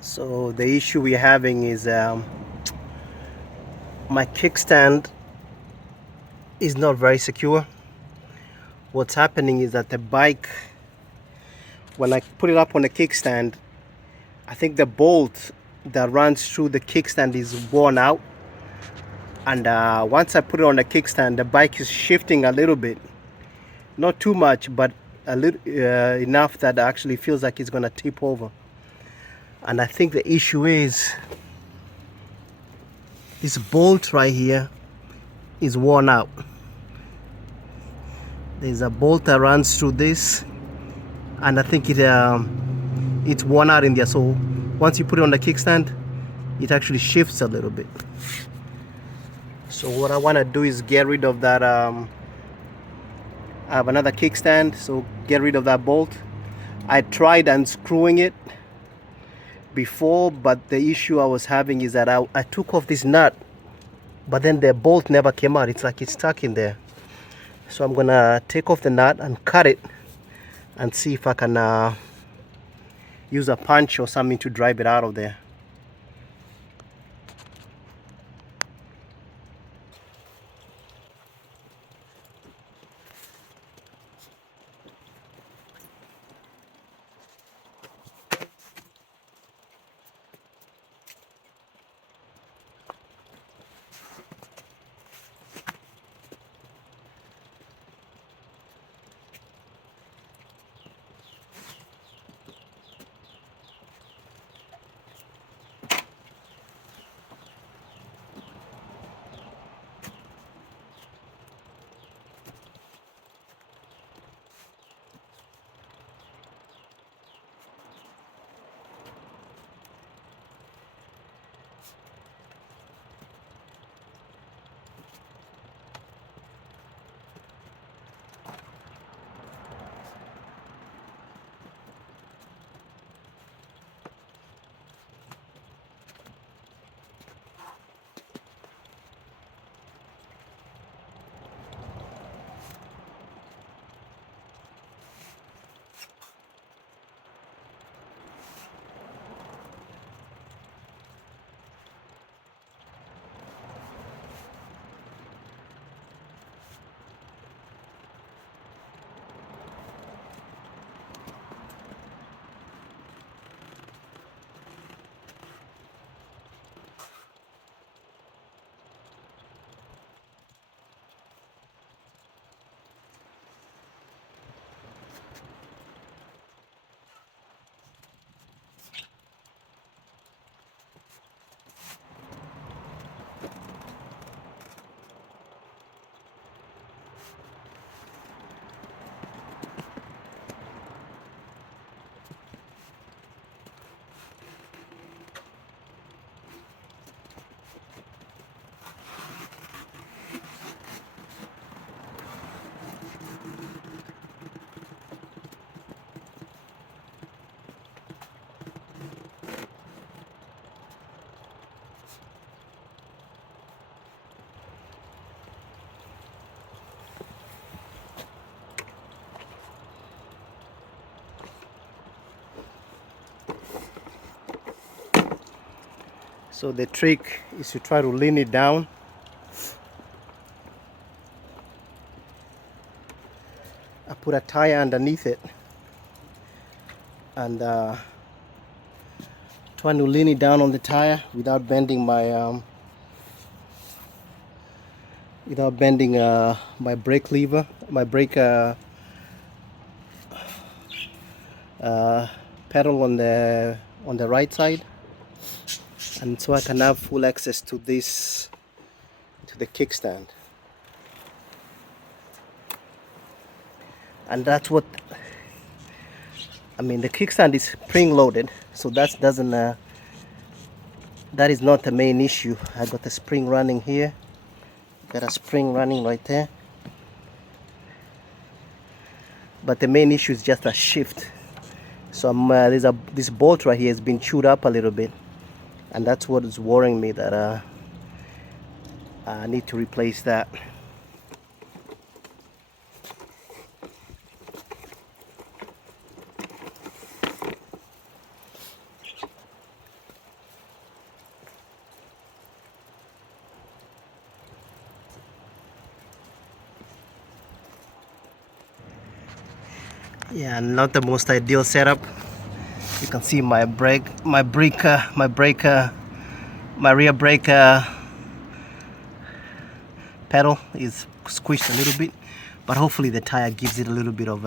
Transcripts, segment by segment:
So the issue we're having is my kickstand is not very secure. What's happening is that the bike, when I put it up on the kickstand, I think the bolt that runs through the kickstand is worn out. And once I put it on the kickstand, the bike is shifting a little bit. Not too much, but a little enough that actually feels like it's gonna tip over. And I think the issue is this bolt right here is worn out. There's a bolt that runs through this, and I think it's worn out in there. So once you put it on the kickstand, it actually shifts a little bit. So what I want to do is get rid of that. I have another kickstand, so get rid of that bolt. I tried unscrewing it before, but the issue I was having is that I took off this nut, but then the bolt never came out. It's like it's stuck in there. So I'm gonna take off the nut and cut it and see if I can use a punch or something to drive it out of there. So the trick is to try to lean it down. I put a tire underneath it and trying to lean it down on the tire without bending my brake lever, my brake pedal on the right side, and so I can have full access to the kickstand. And that's what I mean. The kickstand is spring loaded, so that is not the main issue. I got the spring running here, got a spring running right there, but the main issue is just a shift. So this bolt right here has been chewed up a little bit, and that's what is worrying me, that I need to replace that. Yeah, not the most ideal setup. You can see my my rear brake pedal is squished a little bit, but hopefully the tire gives it a little bit of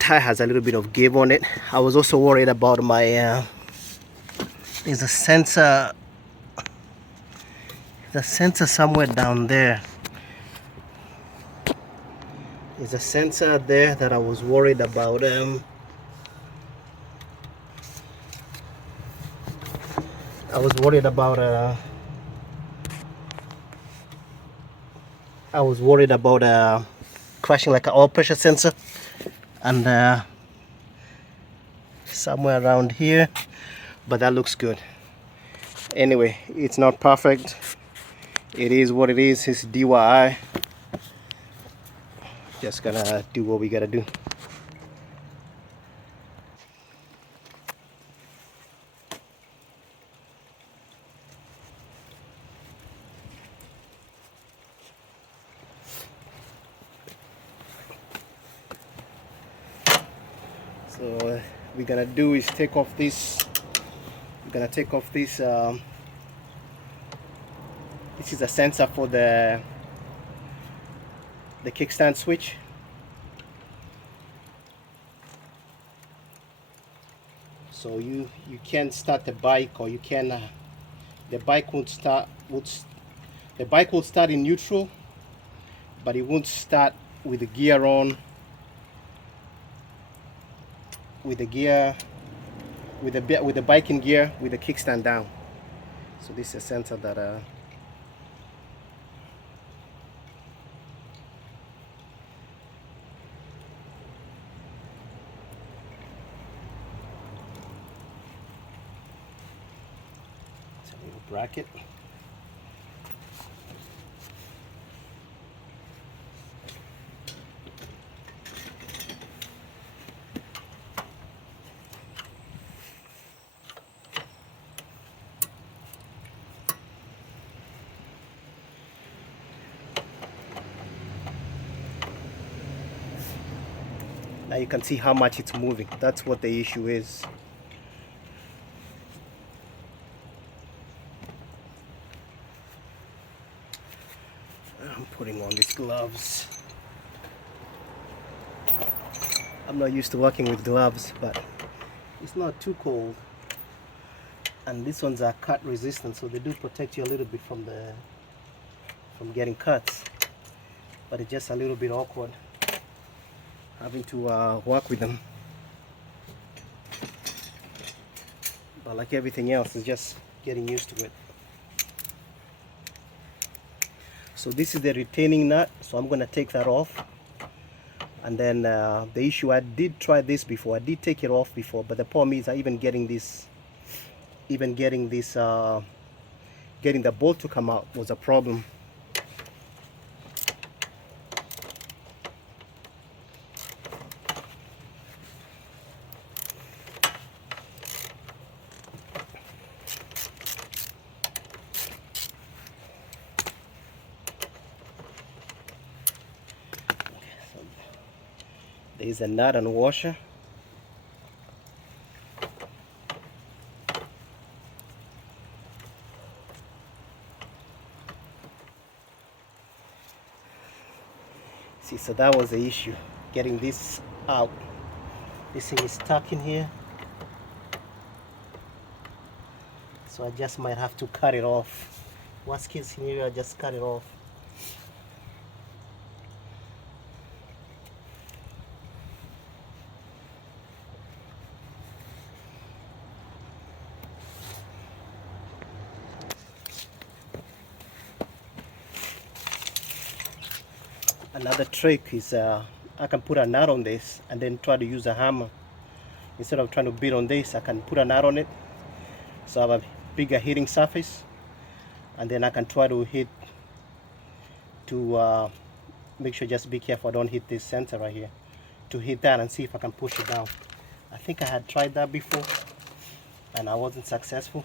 tire has a little bit of give on it. I was also worried about my there's a sensor somewhere down there. There's a sensor there that I was worried about. I was worried about crashing, like an oil pressure sensor, and somewhere around here, but that looks good. Anyway, it's not perfect. It is what it is. It's DIY. Just gonna do what we gotta do. So what we're gonna do is take off this. We're gonna take off this. This is a sensor for the kickstand switch. So you can start the bike, or you can the bike will start in neutral, but it won't start with the gear on, with the bike in gear, with the kickstand down. So this is a sensor that it's a little bracket. Now you can see how much it's moving. That's what the issue is. I'm putting on these gloves. I'm not used to working with gloves, but it's not too cold. And these ones are cut resistant, so they do protect you a little bit from getting cuts. But it's just a little bit awkward having to work with them. But like everything else, it's just getting used to it. So this is the retaining nut, so I'm going to take that off. And then the issue, I did try this before. I did take it off before, but the problem is getting the bolt to come out was a problem. There's a nut and washer. See, so that was the issue, getting this out. This thing is stuck in here, so I just might have to cut it off. Worst case scenario, I just cut it off. Another trick is I can put a nut on this and then try to use a hammer. Instead of trying to beat on this, I can put a nut on it, so I have a bigger hitting surface, and then I can try to make sure, just be careful I don't hit this center right here, to hit that and see if I can push it down. I think I had tried that before and I wasn't successful.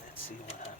Let's see what happens.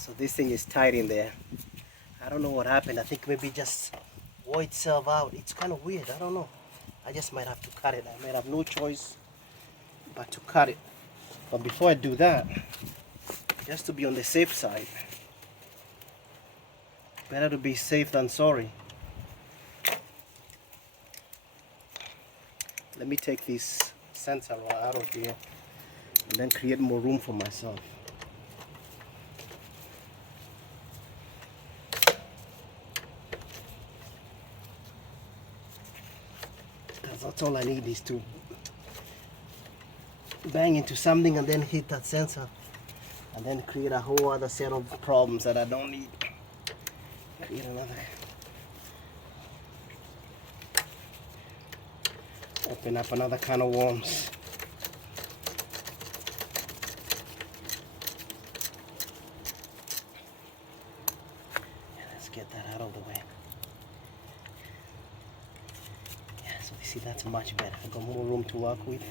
So this thing is tight in there. I don't know what happened. I think maybe just wore itself out. It's kind of weird. I don't know. I just might have to cut it. I might have no choice but to cut it. But before I do that, just to be on the safe side, better to be safe than sorry. Let me take this sensor out of here and then create more room for myself. Because that's all I need is to bang into something and then hit that sensor and then create a whole other set of problems that I don't need. Create another. Open up another can of worms. Yeah, let's get that out of the way. Yeah, so you see that's much better. I've got more room to work with.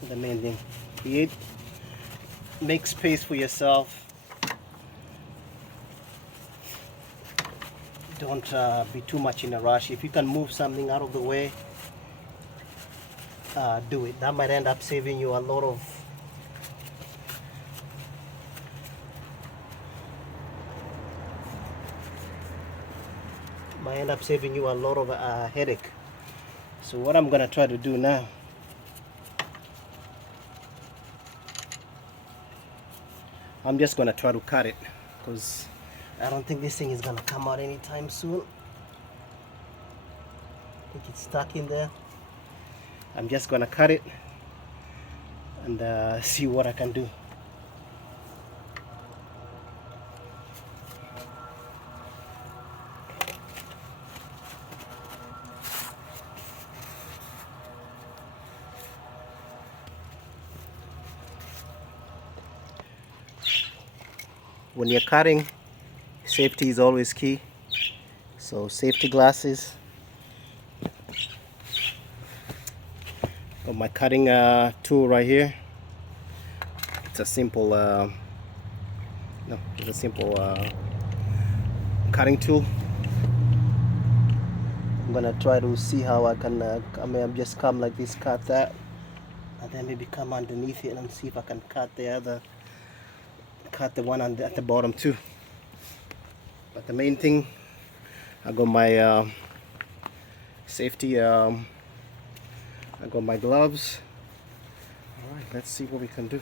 So the main thing, make space for yourself. Don't be too much in a rush. If you can move something out of the way, do it. That might end up saving you a lot of headache. So what I'm gonna try to do now, I'm just gonna try to cut it because I don't think this thing is gonna come out anytime soon. I think it's stuck in there. I'm just gonna cut it and see what I can do. When you're cutting, safety is always key. So safety glasses. Got my cutting tool right here. It's a simple cutting tool. I'm gonna try to see how I can I'm just come like this, cut that, and then maybe come underneath it and see if I can cut the one at the bottom too. But the main thing, I got my safety, I got my gloves. All right, let's see what we can do.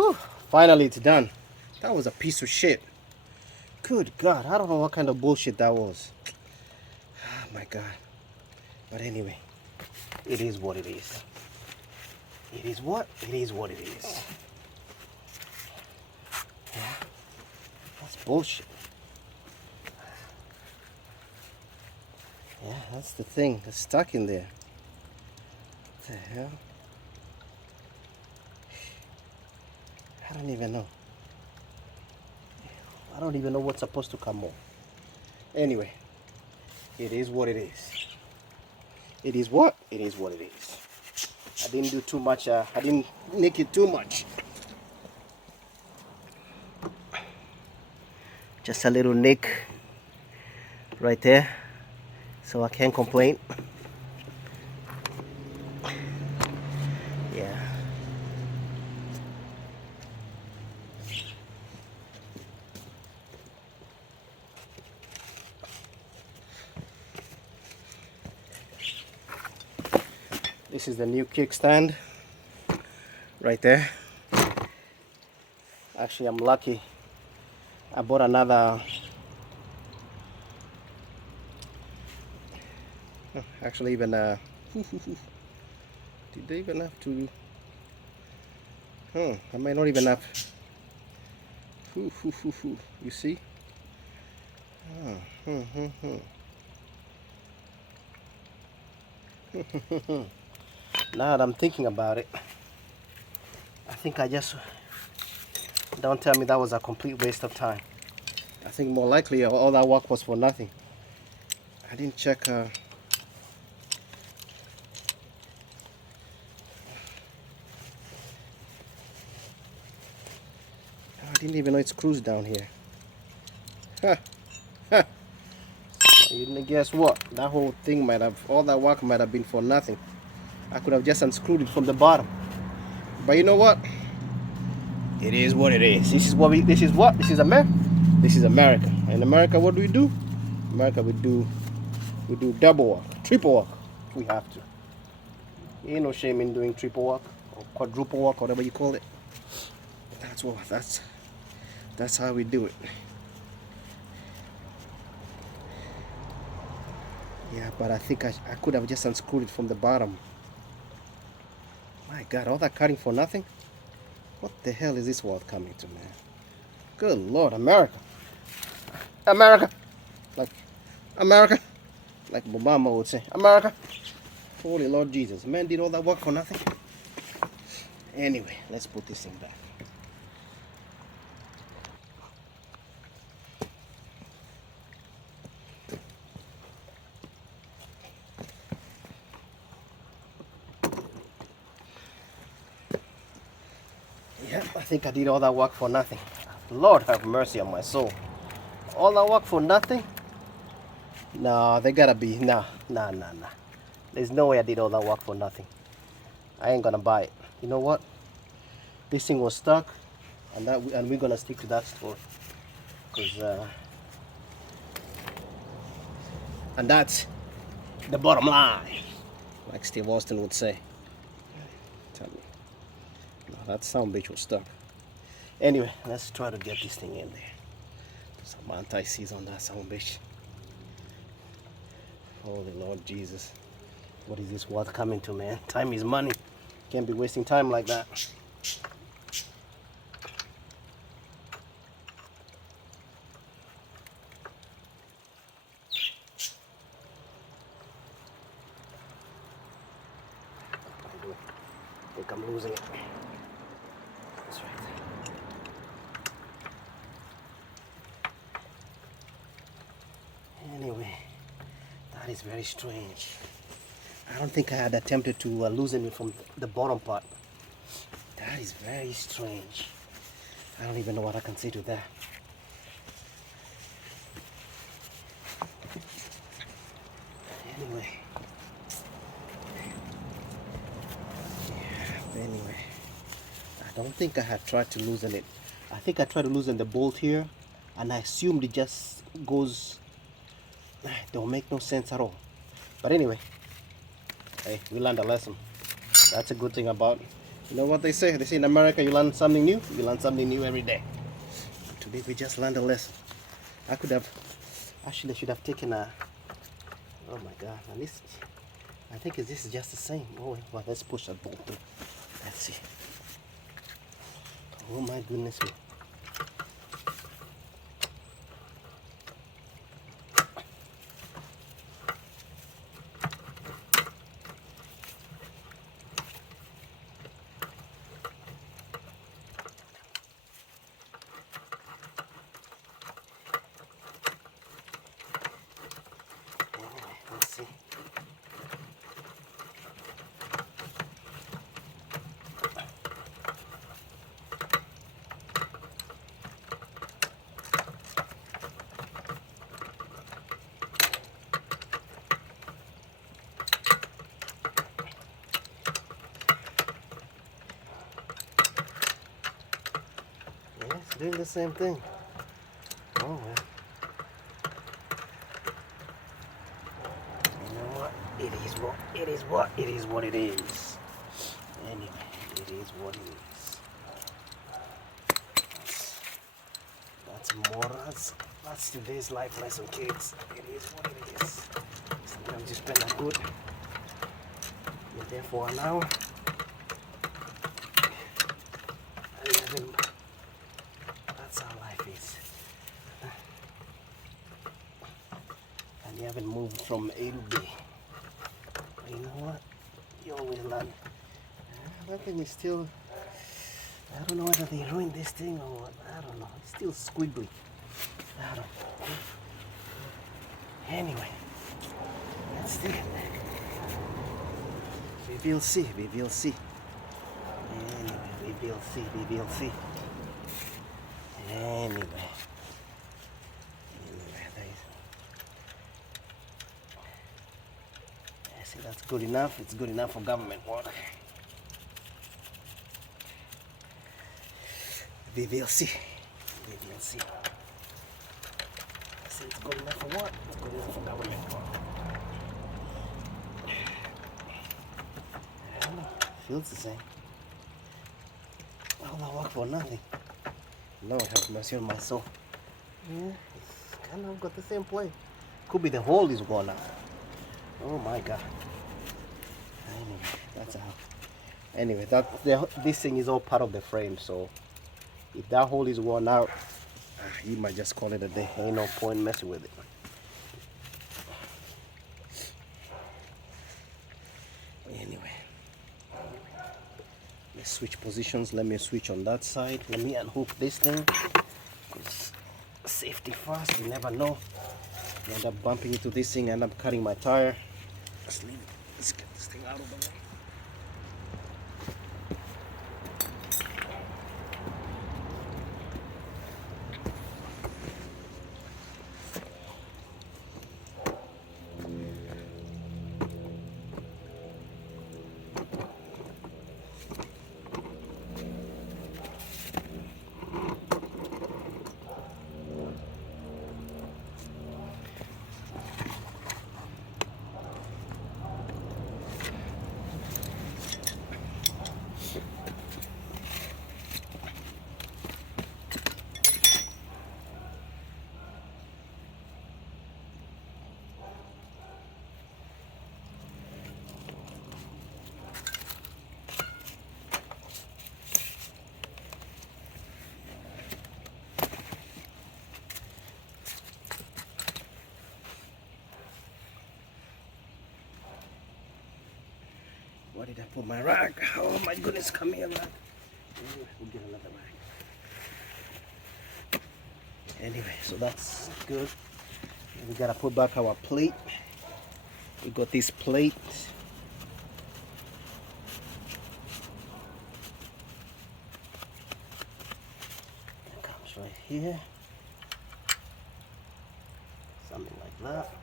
Whew, finally it's done. That was a piece of shit. Good God, I don't know what kind of bullshit that was. Oh my God. But anyway, it is what it is. It is what? It is what it is. Yeah, that's bullshit. Yeah, that's the thing that's stuck in there. What the hell? I don't even know. I don't even know what's supposed to come off. Anyway, it is what it is. It is what? It is what it is. I didn't do too much. I didn't nick it too much. Just a little nick right there. So I can't complain. Yeah. This is the new kickstand right there. Actually, I'm lucky. I bought another. Actually, even did they even have to? I might not even have. You see? Now that I'm thinking about it, I think I just. Don't tell me that was a complete waste of time. I think more likely all that work was for nothing. I didn't check. I didn't even know it screws down here. Huh. Huh. You guess what? That whole thing might have, all that work might have been for nothing. I could have just unscrewed it from the bottom. But you know what? It is what it is. This is what we. This is what. This is America. This is America. In America, what do? America, we do double work, triple work. We have to. Ain't no shame in doing triple work or quadruple work, whatever you call it. That's what. That's how we do it. Yeah, but I think I could have just unscrewed it from the bottom. My God, all that cutting for nothing? What the hell is this world coming to, man? Good Lord, America. America. Like, America. Like Obama would say, America. Holy Lord Jesus. Man did all that work for nothing. Anyway, let's put this thing back. Yeah, I think I did all that work for nothing. Lord have mercy on my soul. All that work for nothing? No, they gotta be. Nah. There's no way I did all that work for nothing. I ain't gonna buy it. You know what? This thing was stuck, and we're gonna stick to that story. And that's the bottom line, like Steve Austin would say. Tell me. No, that sound bitch was stuck. Anyway, let's try to get this thing in there. Put some anti-seize on that sound bitch. Holy Lord Jesus. What is this world coming to, man? Time is money. Can't be wasting time like that. I think I'm losing it. That's right. Anyway, that is very strange. I don't think I had attempted to loosen it from the bottom part. That is very strange. I don't even know what I can say to that. Anyway, I don't think I had tried to loosen it. I think I tried to loosen the bolt here, and I assumed it just goes. It don't make no sense at all. But anyway, hey, we learned a lesson. That's a good thing about You know what they say? They say in America you learn something new. You learn something new every day. Today we just learned a lesson. I could have, actually I should have taken a, oh my God, and this, I think this is just the same. Oh, well, let's push that bolt through. Let's see. Oh my goodness me. Let's see. Yeah, it's doing the same thing. Oh well. You know what? It is what it is. What it is. What it is. Anyway, it is what it is. That's more. That's today's life lesson, kids. It is what it is. Sometimes you spend a good. You're there for an hour. And even, that's how life is. And you haven't moved from A to B. But you know what? You always learn. That thing is still. I don't know whether they ruined this thing or what. I don't know. It's still squiggly. I don't know. Anyway, that's it. We will see. We will see. Anyway, we will see. We will see. Anyway. I see that's good enough. It's good enough for government work. We will see. We will see. I say it's good enough for what? It's good enough for government work. I don't know. Feels the same. All that work for nothing. Lord have mercy on my soul. Yeah, it's kind of got the same play. Could be the hole is gone out. Oh my God. Anyway, that's how. Anyway, this thing is all part of the frame, so if that hole is worn out, you might just call it a day. Ain't no point messing with it. Anyway, let's switch positions. Let me switch on that side. Let me unhook this thing. Safety first. You never know. You end up bumping into this thing, end up cutting my tire. Let's leave it. Let's get this thing out of the way. Where did I put my rag? Oh my goodness, come here, rag. We'll get another rag. Anyway, so that's good. We gotta put back our plate. We got this plate. It comes right here. Something like that.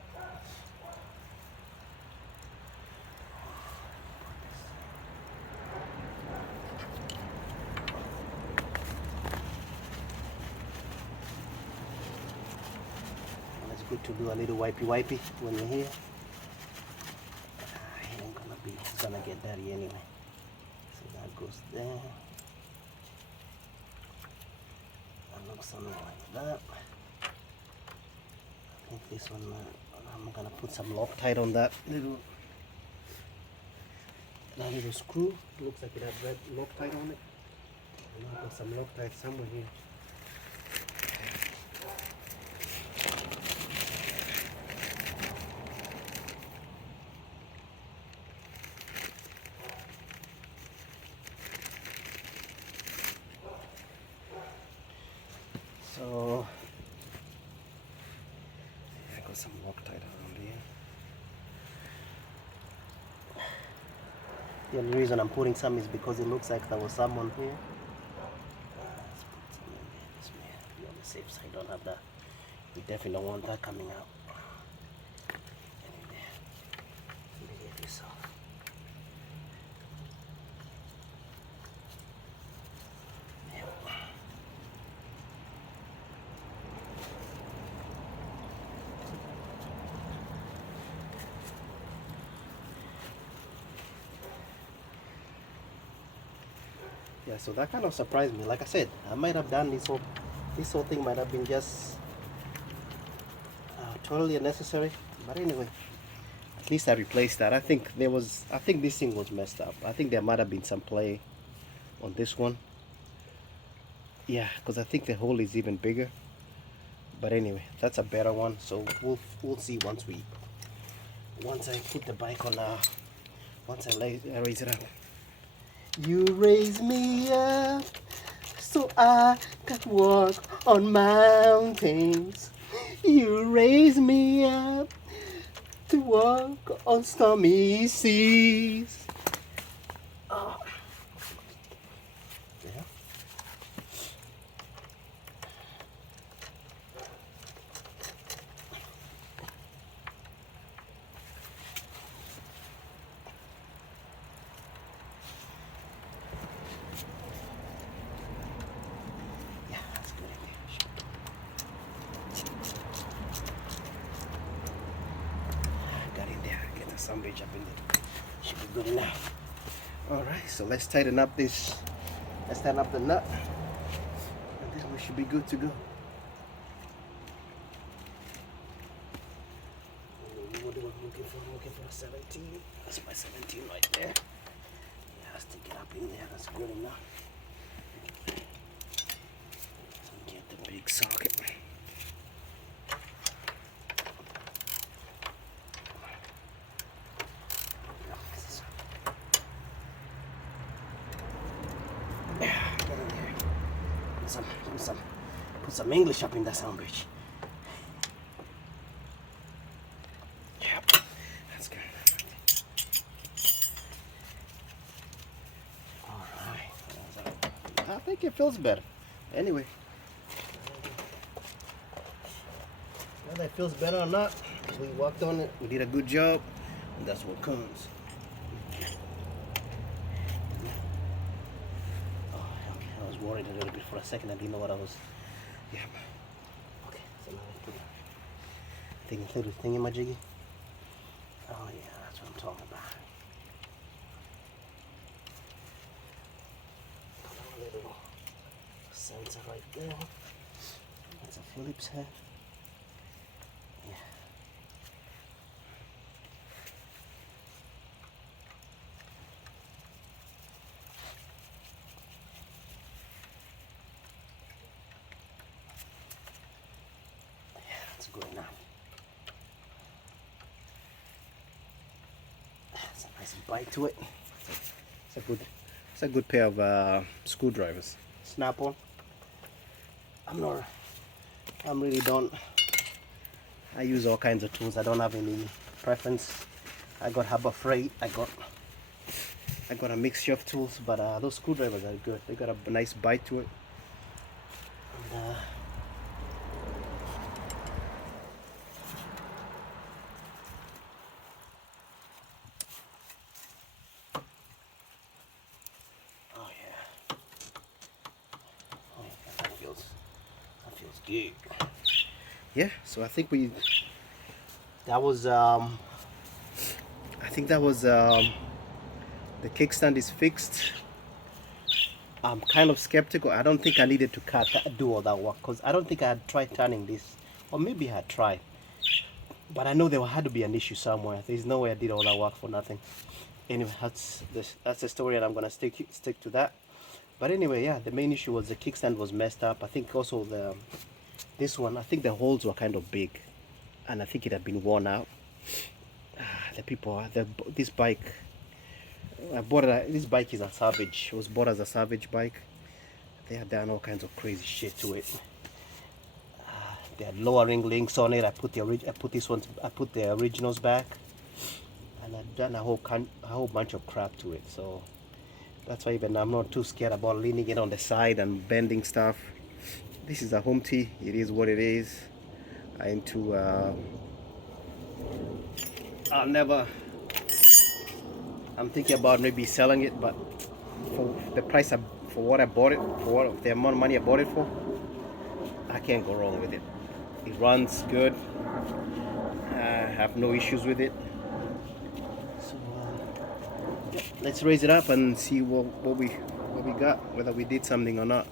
Good to do a little wipey when you're here. It ain't gonna be, it's gonna get dirty anyway. So That goes there. That looks something like that. I think this one, I'm gonna put some Loctite on that little screw. It looks like it has red Loctite on it. And I've got some Loctite somewhere here. So I got some Loctite around here. The only reason I'm putting some is because it looks like there was someone here. Let's put some in there. This way, be on the safe side. Don't have that. We definitely don't want that coming out. Get in there. Behave yourself. Yeah, so that kind of surprised me. Like I said, I might have done this whole thing might have been just totally unnecessary. But anyway, at least I replaced that. I think this thing was messed up. I think there might have been some play on this one. Yeah, because I think the hole is even bigger. But anyway, that's a better one. So we'll see once I put the bike on. Once I raise it up. You raise me up so I can walk on mountains. You raise me up to walk on stormy seas. Oh. Yeah. Sandwich up in there. Should be good enough. Alright, so let's tighten up the nut, and then we should be good to go. What do I'm looking for? I'm looking for a 17. That's my 17 right there. Yeah, stick it up in there. That's good enough. So get the big socket. Put some English up in that sandwich. Yep, that's good. Alright. I think it feels better. Anyway. Whether it feels better or not, we worked on it, we did a good job, and that's what comes. I was worried a little bit for a second. I didn't know what I was. Yeah. Okay. So now I put it. Little thingy-majiggy. Oh yeah, that's what I'm talking about. Put a little sensor right there. That's a Phillips head. Yeah. Good enough. It's a nice bite to it. It's a good pair of screwdrivers. Snap on. I use all kinds of tools. I don't have any preference. I got Harbor Freight. I got a mixture of tools, but those screwdrivers are good. They got a nice bite to it. And, good. Yeah, so I think that was the kickstand is fixed. I'm kind of skeptical. I don't think I needed to do all that work, because I don't think I had tried turning this, or maybe I had tried, but I know there had to be an issue somewhere. There's no way I did all that work for nothing. Anyway, that's the story, and I'm gonna stick to that. But anyway, yeah, the main issue was the kickstand was messed up. I think also this one, I think the holes were kind of big, and I think it had been worn out. This bike, this bike is a Savage. It was bought as a Savage bike. They had done all kinds of crazy shit to it. They had lowering links on it. I put the originals back, and I've done a whole bunch of crap to it. So that's why even I'm not too scared about leaning it on the side and bending stuff. This is a home tee. It is what it is. I'm thinking about maybe selling it, but for the price for what I bought it for, the amount of money I bought it for, I can't go wrong with it. It runs good. I have no issues with it. So yeah, let's raise it up and see what we got, whether we did something or not.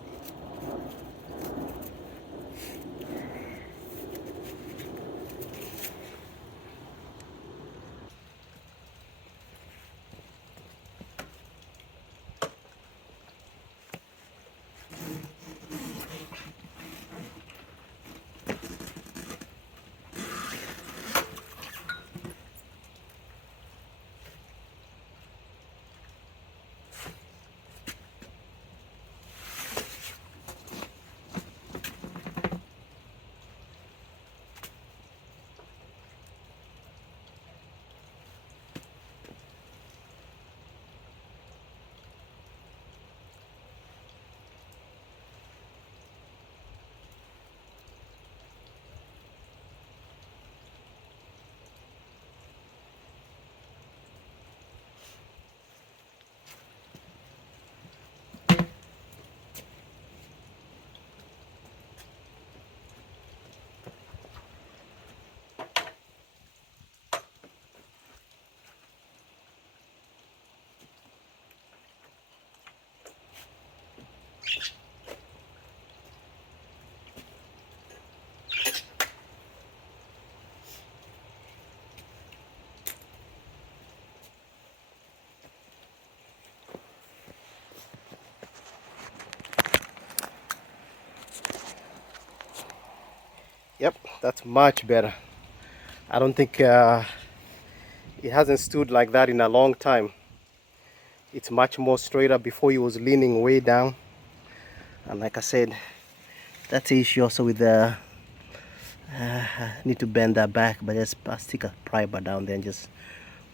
Yep, that's much better. I don't think it hasn't stood like that in a long time. It's much more straighter. Before he was leaning way down, and like I said, that's the issue also with the I need to bend that back, but just stick a pry bar down there and just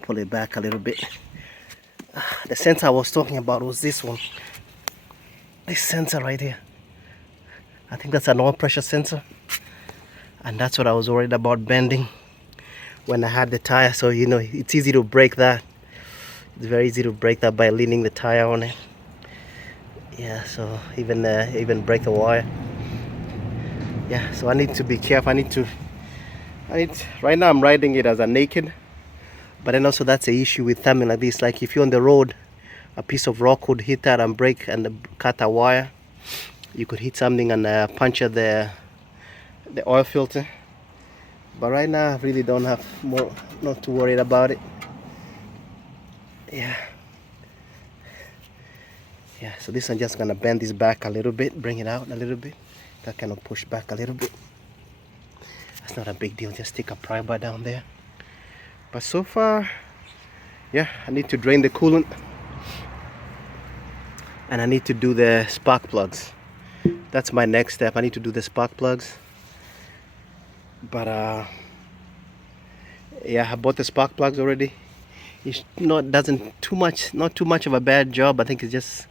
pull it back a little bit. The sensor I was talking about was this one, this sensor right here. I think that's an oil pressure sensor, and that's what I was worried about bending when I had the tire. So you know, it's easy to break that. It's very easy to break that by leaning the tire on it. Yeah, so even break the wire. Yeah, so I need to be careful. Right now I'm riding it as a naked, but then also that's the issue with something like this. Like if you're on the road, a piece of rock could hit that and break and cut a wire. You could hit something and puncture the oil filter. But right now I really don't have not too worried about it. Yeah, so this I'm just gonna bend this back a little bit, bring it out a little bit. That kind of push back a little bit. That's not a big deal, just stick a pry bar down there. But so far, yeah, I need to drain the coolant, and I need to do the spark plugs. That's my next step. I need to do the spark plugs. But yeah, I bought the spark plugs already. It's not too much of a bad job. I think it's just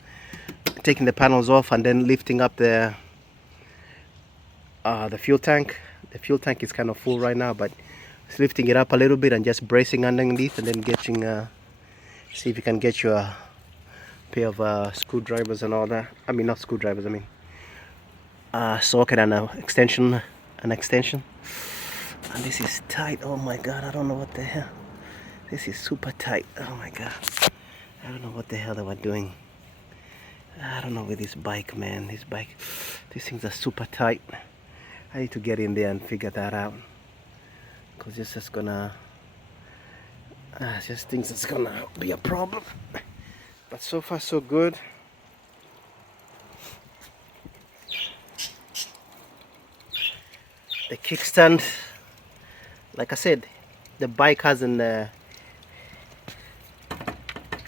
taking the panels off and then lifting up the fuel tank. The fuel tank is kind of full right now, but it's lifting it up a little bit and just bracing underneath, and then getting see if you can get your pair of screwdrivers and all that. I mean, not screwdrivers, I mean socket and an extension. And this is tight. Oh my god, I don't know what the hell. This is super tight. Oh my god, I don't know what the hell they were doing. I don't know with this bike, man. These things are super tight. I need to get in there and figure that out, because this is gonna just thinks it's gonna be a problem. But so far so good. The kickstand, like I said, the bike hasn't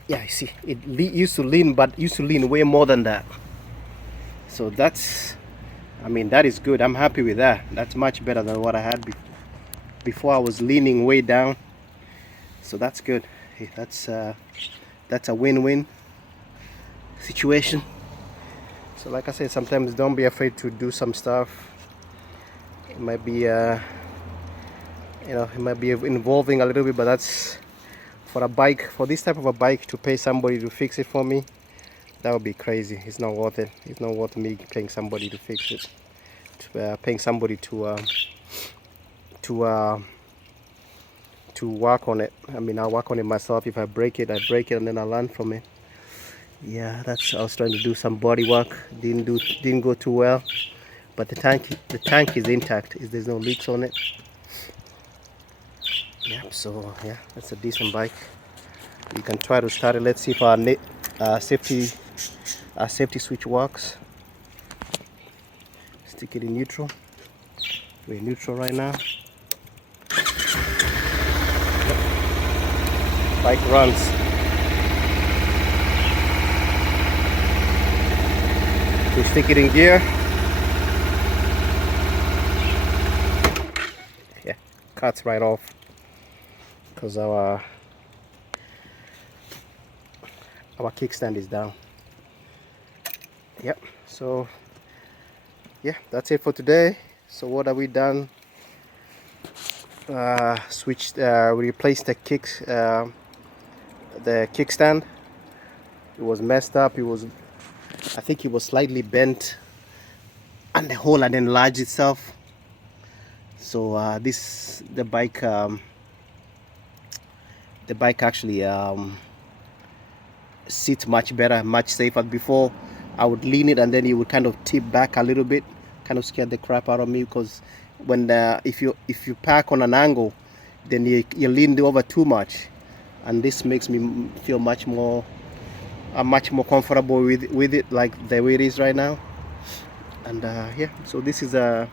yeah, you see, it used to lean, but used to lean way more than that. So that's, I mean, that is good. I'm happy with that. That's much better than what I had before. I was leaning way down. So that's good. Hey, that's a win-win situation. So like I said, sometimes don't be afraid to do some stuff. It might be it might be involving a little bit, but that's for a bike, for this type of a bike, to pay somebody to fix it for me, that would be crazy. It's not worth it. It's not worth me paying somebody to fix it, paying somebody to work on it. I mean, I'll work on it myself. If I break it, I break it, and then I learn from it. Yeah, that's, I was trying to do some body work. Didn't go too well, but the tank is intact. There's no leaks on it. Yeah, so yeah, that's a decent bike. You can try to start it. Let's see if our safety switch works. Stick it in neutral. We're in neutral right now. Yep. Bike runs. We stick it in gear. Yeah, cuts right off because our kickstand is down. Yep. So yeah, that's it for today. So what have we done? We replaced the kickstand. It was messed up. I think it was slightly bent, and the hole had enlarged itself. So the bike actually sits much better, much safer. Before, I would lean it and then it would kind of tip back a little bit, kind of scared the crap out of me, because when if you park on an angle, then you lean over too much, and this makes me feel much more comfortable with it, like the way it is right now. And yeah, so this is a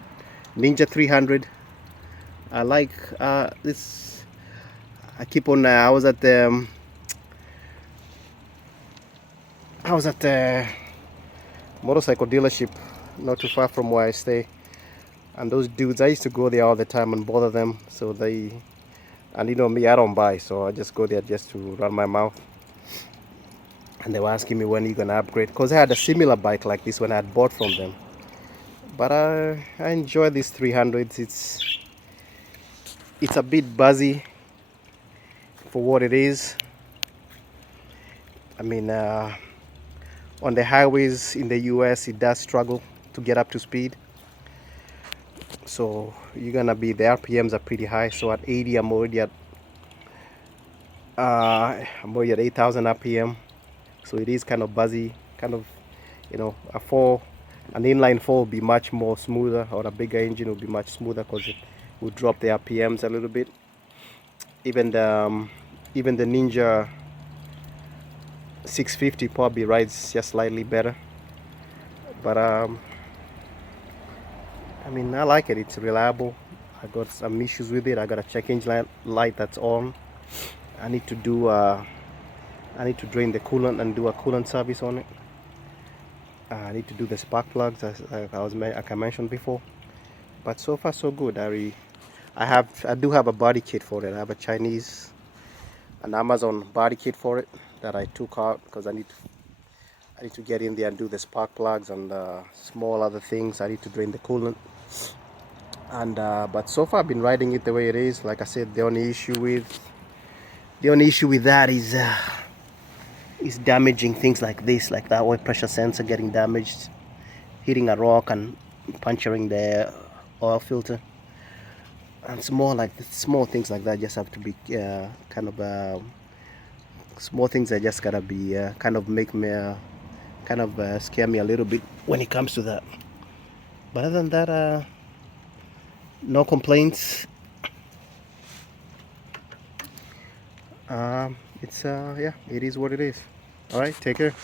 Ninja 300. I like this. I keep on. I was at the motorcycle dealership not too far from where I stay, and those dudes, I used to go there all the time and bother them. So and you know me, I don't buy, so I just go there just to run my mouth. And they were asking me, when are you gonna upgrade, because I had a similar bike like this when I had bought from them. But I enjoy these 300s. It's a bit buzzy for what it is. I mean, on the highways in the US, it does struggle to get up to speed. So you're gonna be, the RPMs are pretty high. So at 80, I'm already at 8,000 RPM. So it is kind of buzzy, kind of, you know, an inline 4 would be much more smoother, or a bigger engine would be much smoother, because it would drop the RPMs a little bit. Even the Ninja 650 probably rides just slightly better. But I mean, I like it. It's reliable. I got some issues with it. I got a check engine light that's on. I need to drain the coolant and do a coolant service on it. I need to do the spark plugs, as I mentioned before. But so far so good. I do have a body kit for it. I have an Amazon body kit for it that I took out, because I need to get in there and do the spark plugs and small other things. I need to drain the coolant. And but so far I've been riding it the way it is. Like I said, the only issue with that is damaging things like this, like that oil pressure sensor getting damaged, hitting a rock and puncturing the oil filter, and small things like that just have to be kind of small things that just gotta be kind kind of scare me a little bit when it comes to that. But other than that, no complaints. It's yeah, it is what it is. All right, take care.